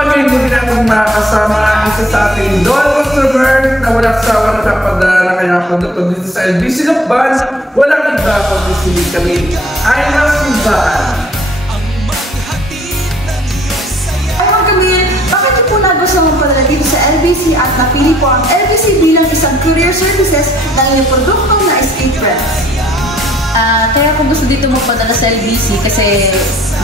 umaga hindi natin makakasama isa sa ating loyal customer na walang sawa na napadala na kaya konduktor dito sa LBC Lakban. Walang iba kundi si kami ay mas simbahan. Ayun kami, bakit niyo po nagustuhan magpadala dito sa LBC at napili po ang LBC bilang isang courier services ng inyong produkto na Escape Friends? Kaya ko gusto dito magpadala sa LBC kasi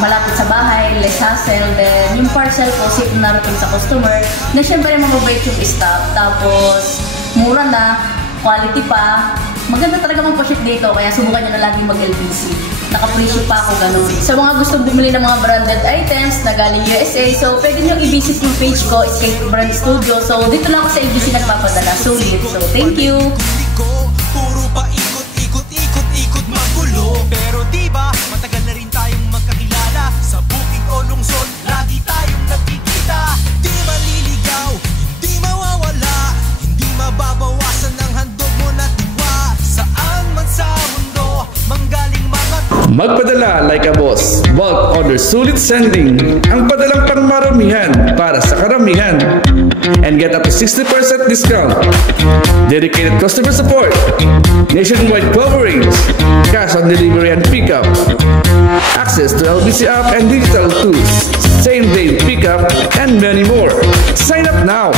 malapit sa bahay, less hassle, then yung parcel po safe na narating sa customer, na syempre mababait yung staff, tapos mura na, quality pa, maganda talaga mag-ship dito, kaya subukan nyo na lagi mag-LBC. Naka-free pa ako ganun. Sa mga gustong bumili ng mga branded items na galing USA, so pwede nyo i-visit yung page ko, Escape Brand Studio. So dito lang ako sa LBC nagpapadala, sulit. So thank you! Pero diba, matagal na rin tayong magkakilala. Sa bukid o lungsod, lagi tayong nagkikita. Di maliligaw, hindi mawawala, hindi mababawasan ang handog mo na diwa. Saan man sa mundo, manggaling mga Magpadala like a boss. Bulk order sulit sending. Ang padalang pangmaramihan para sa karamihan. And get up to 60% discount. Dedicated customer support. Nationwide coverage. Cash on delivery and pickup. Access to LBC app and digital tools. Same day pickup and many more. Sign up now.